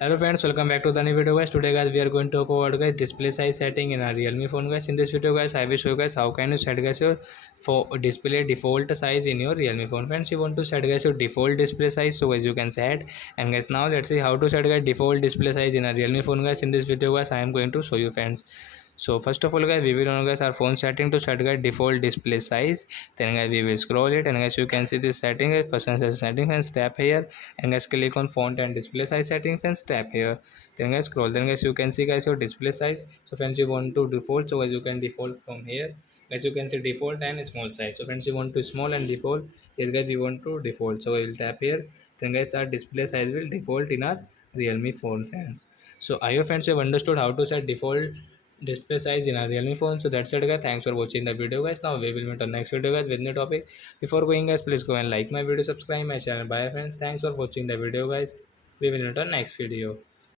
Hello friends, welcome back to the new video guys. Today guys we are going to talk about guys display size setting in a Realme phone guys. In this video guys I will show you guys how can you set guys your for display default size in your Realme phone. Friends, you want to set guys your default display size, so guys you can set. And guys now let's see how to set guys default display size in a Realme phone guys. In this video guys I am going to show you friends. So first of all guys we will on guys our phone setting to set guys default display size. Then guys we will scroll it, and guys you can see this setting is personalization setting, and tap here, and guys click on font and display size settings and tap here. Then guys scroll, then guys you can see guys your display size. So friends, you want to default, so guys you can default from here. Guys you can see default and small size. So friends, you want to small and default. Yes guys, we want to default, so we will tap here. Then guys our display size will default in our Realme phone friends. So I hope friends you have understood how to set default display size in our Realme phone. So that's it guys, thanks for watching the video guys. Now we will meet on next video guys with new topic. Before going guys, please go and like my video, subscribe my channel. Bye friends, thanks for watching the video guys. We will meet on next video.